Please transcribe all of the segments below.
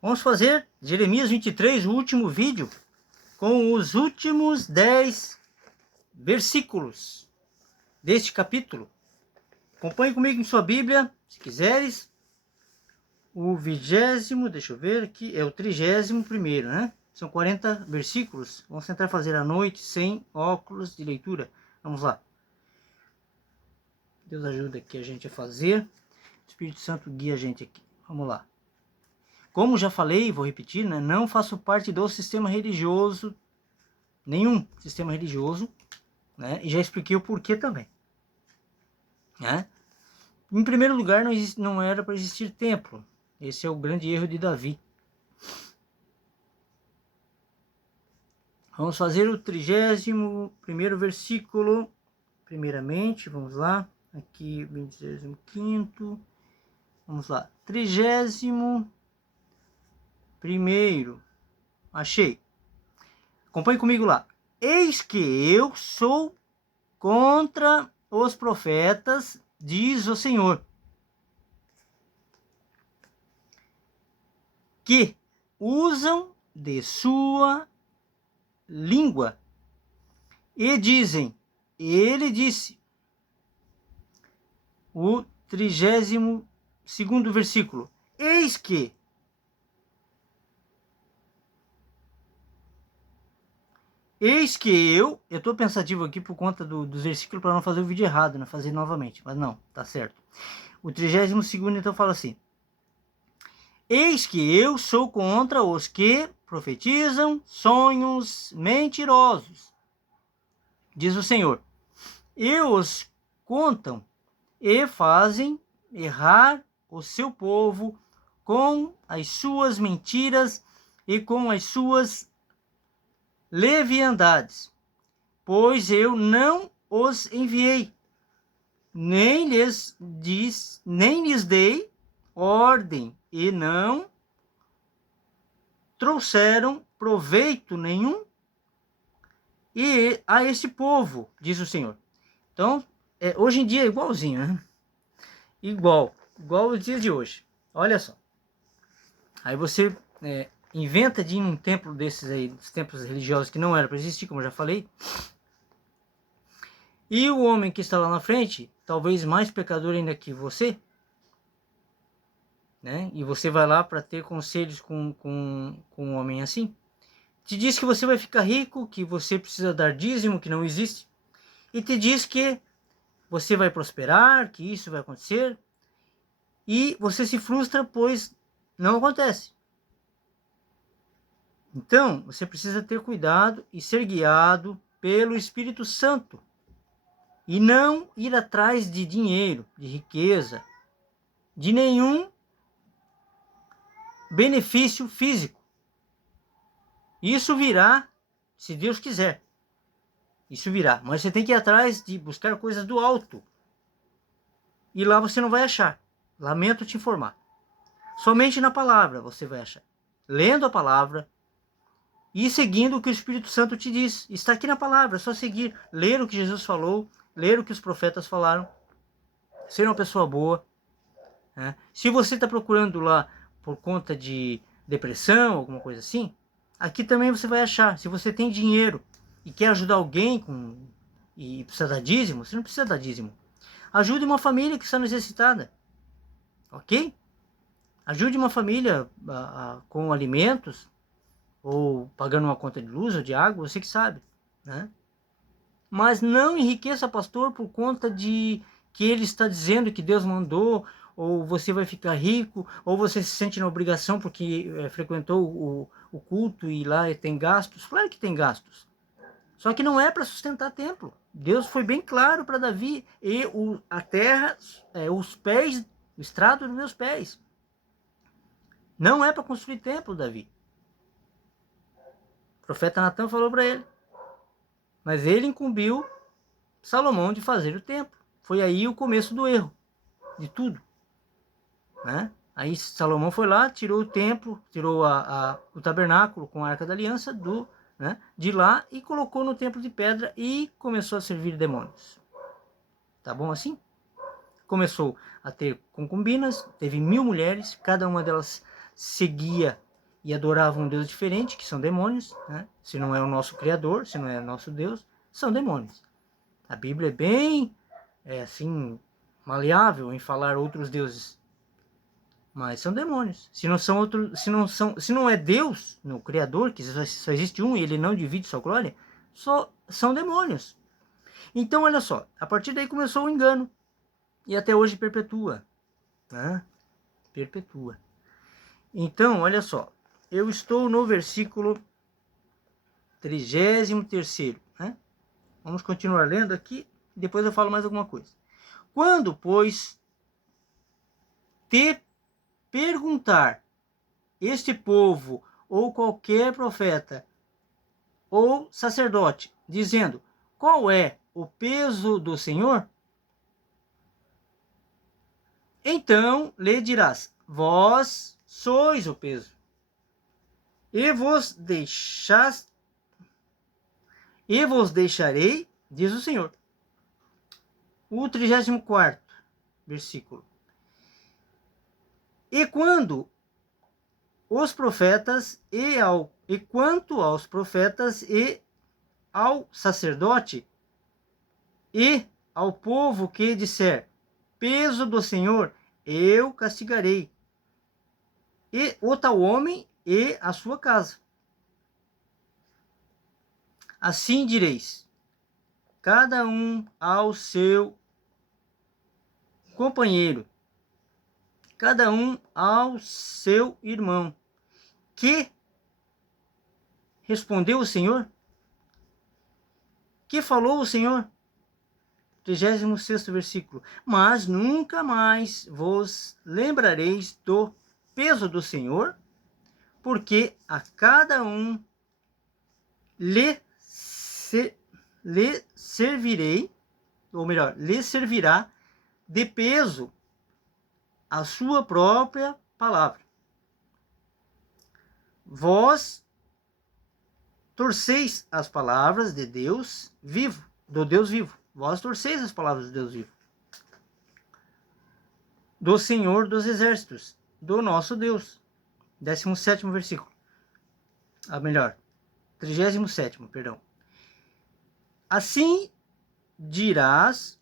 Vamos fazer Jeremias 23, o último vídeo, com os últimos 10 versículos deste capítulo. Acompanhe comigo em sua Bíblia, se quiseres. O 20º, deixa eu ver aqui, é o 31º, né? São 40 versículos. Vamos tentar fazer à noite, sem óculos de leitura. Vamos lá. Deus ajuda aqui a gente a fazer. O Espírito Santo guia a gente aqui. Vamos lá. Como já falei, vou repetir, né? Não faço parte do sistema religioso, nenhum sistema religioso, né? E já expliquei o porquê também, né? Em primeiro lugar, não era para existir templo. Esse é o grande erro de Davi. Vamos fazer o 31º versículo. Primeiramente, vamos lá. Aqui, 25º. Vamos lá. 31º. Achei. Acompanhe comigo lá. Eis que eu sou contra os profetas, diz o Senhor, que usam de sua língua e dizem, ele disse, o 32º versículo, eis que eu estou pensativo aqui por conta dos versículos para não fazer o vídeo errado, né? Fazer novamente, mas não, tá certo. O 32º então fala assim, eis que eu sou contra os que profetizam sonhos mentirosos, diz o Senhor, e os contam e fazem errar o seu povo com as suas mentiras e com as suas leviandades, pois eu não os enviei, nem lhes dei ordem, e não trouxeram proveito nenhum e a esse povo, diz o Senhor. Então, hoje em dia é igualzinho, né? Igual os dias de hoje. Olha só. Aí você inventa de ir num templo desses aí, dos templos religiosos que não era para existir, como eu já falei. E o homem que está lá na frente, talvez mais pecador ainda que você, né? E você vai lá para ter conselhos com um homem assim. Te diz que você vai ficar rico, que você precisa dar dízimo, que não existe. E te diz que você vai prosperar, que isso vai acontecer. E você se frustra, pois não acontece. Então, você precisa ter cuidado e ser guiado pelo Espírito Santo. E não ir atrás de dinheiro, de riqueza, de nenhum benefício físico. Isso virá, se Deus quiser. Isso virá. Mas você tem que ir atrás de buscar coisas do alto. E lá você não vai achar. Lamento te informar. Somente na palavra você vai achar. Lendo a palavra e seguindo o que o Espírito Santo te diz. Está aqui na palavra, é só seguir. Ler o que Jesus falou, ler o que os profetas falaram. Ser uma pessoa boa. Né? Se você está procurando lá por conta de depressão, alguma coisa assim, aqui também você vai achar. Se você tem dinheiro e quer ajudar alguém e precisa dar dízimo, você não precisa dar dízimo. Ajude uma família que está necessitada. Ok? Ajude uma família com alimentos, ou pagando uma conta de luz ou de água, você que sabe, né? Mas não enriqueça pastor por conta de que ele está dizendo que Deus mandou, ou você vai ficar rico, ou você se sente na obrigação porque frequentou o culto e lá tem gastos. Claro que tem gastos. Só que não é para sustentar templo. Deus foi bem claro para Davi, e a terra, os pés, o estrado dos meus pés. Não é para construir templo, Davi. O profeta Natan falou para ele. Mas ele incumbiu Salomão de fazer o templo. Foi aí o começo do erro, de tudo. Né? Aí Salomão foi lá, tirou o templo, tirou o tabernáculo com a Arca da Aliança de lá e colocou no templo de pedra e começou a servir demônios. Tá bom assim? Começou a ter concubinas, teve 1000 mulheres, cada uma delas seguia e adoravam um Deus diferente, que são demônios, né? Se não é o nosso Criador, se não é o nosso Deus, são demônios. A Bíblia é bem, assim, maleável em falar outros deuses, mas são demônios. Se não é Deus, no Criador, que só existe um e ele não divide sua glória, só são demônios. Então, olha só, a partir daí começou o engano e até hoje perpetua, né? Perpetua. Então, olha só, eu estou no versículo 33º, né? Vamos continuar lendo aqui, depois eu falo mais alguma coisa. Quando, pois, te perguntar este povo ou qualquer profeta ou sacerdote, dizendo, qual é o peso do Senhor? Então lhe dirás, vós sois o peso, e vos deixarei, diz o Senhor. O 34º versículo. E quanto aos profetas e ao sacerdote e ao povo que disser, peso do Senhor, eu castigarei, e o tal homem e a sua casa. Assim direis, cada um ao seu companheiro, cada um ao seu irmão. Que respondeu o Senhor? Que falou o Senhor? 36º versículo. Mas nunca mais vos lembrareis do peso do Senhor, porque a cada um lhe servirei, ou melhor, lhe servirá de peso a sua própria palavra. Vós torceis as palavras de Deus vivo, do Deus vivo. Vós torceis as palavras do Deus vivo, do Senhor dos exércitos, do nosso Deus. 17º versículo. Ah, melhor, 37º, perdão. Assim dirás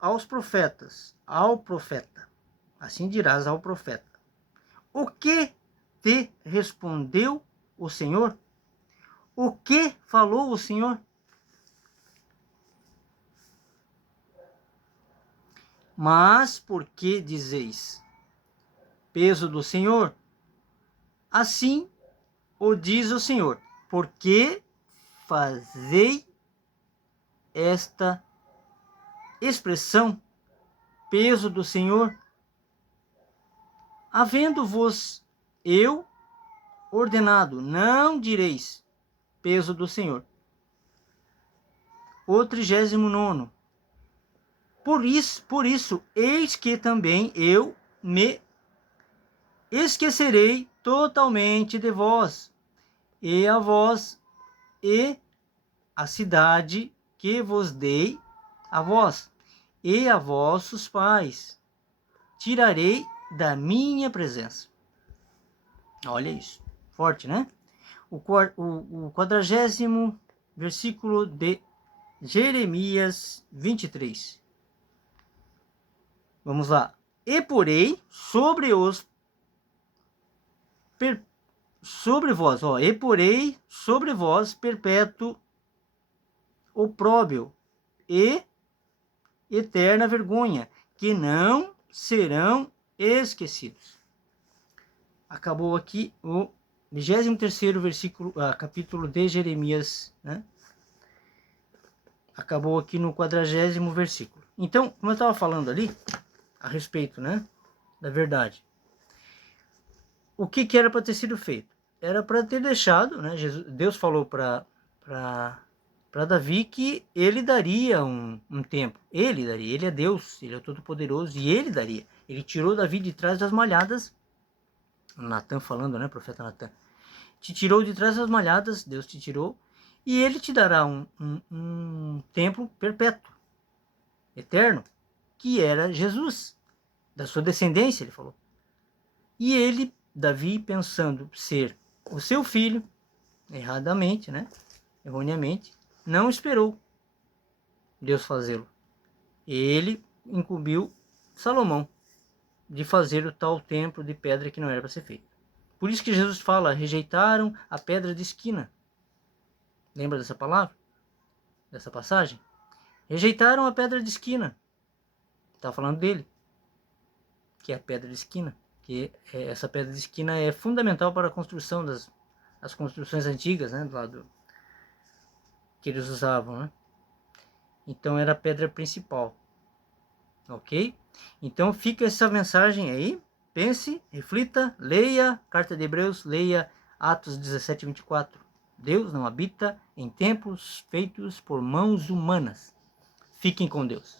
aos profetas, ao profeta. Assim dirás ao profeta. O que te respondeu o Senhor? O que falou o Senhor? Mas por que dizeis, peso do Senhor? Assim o diz o Senhor, porque fazei esta expressão, peso do Senhor, havendo-vos eu ordenado, não direis, peso do Senhor. O 39º. Por isso, eis que também eu me esquecerei totalmente de vós, e a vós, e a cidade que vos dei a vós, e a vossos pais, tirarei da minha presença. Olha isso, forte, né? O 40º versículo de Jeremias 23. Vamos lá. E porei sobre vós, e porei sobre vós perpétuo opróbrio e eterna vergonha, que não serão esquecidos. Acabou aqui o 23º versículo, capítulo de Jeremias, né? Acabou aqui no 40º versículo. Então, como eu estava falando ali, a respeito, né, da verdade, o que era para ter sido feito? Era para ter deixado, né, Deus falou para Davi que ele daria um tempo. Ele daria, ele é Deus, ele é todo-poderoso, e ele daria. Ele tirou Davi de trás das malhadas, Natan falando, né, profeta Natan, te tirou de trás das malhadas, Deus te tirou, e ele te dará um templo perpétuo, eterno, que era Jesus, da sua descendência, ele falou. E ele, Davi, pensando ser o seu filho, erradamente, né? Erroneamente, não esperou Deus fazê-lo. Ele incumbiu Salomão de fazer o tal templo de pedra que não era para ser feito. Por isso que Jesus fala, rejeitaram a pedra de esquina. Lembra dessa palavra? Dessa passagem? Rejeitaram a pedra de esquina. Está falando dele, que é a pedra de esquina. Que essa pedra de esquina é fundamental para a construção das construções antigas, né? Do lado que eles usavam, né? Então era a pedra principal. Ok? Então fica essa mensagem aí. Pense, reflita, leia Carta de Hebreus, leia Atos 17, 24. Deus não habita em templos feitos por mãos humanas. Fiquem com Deus.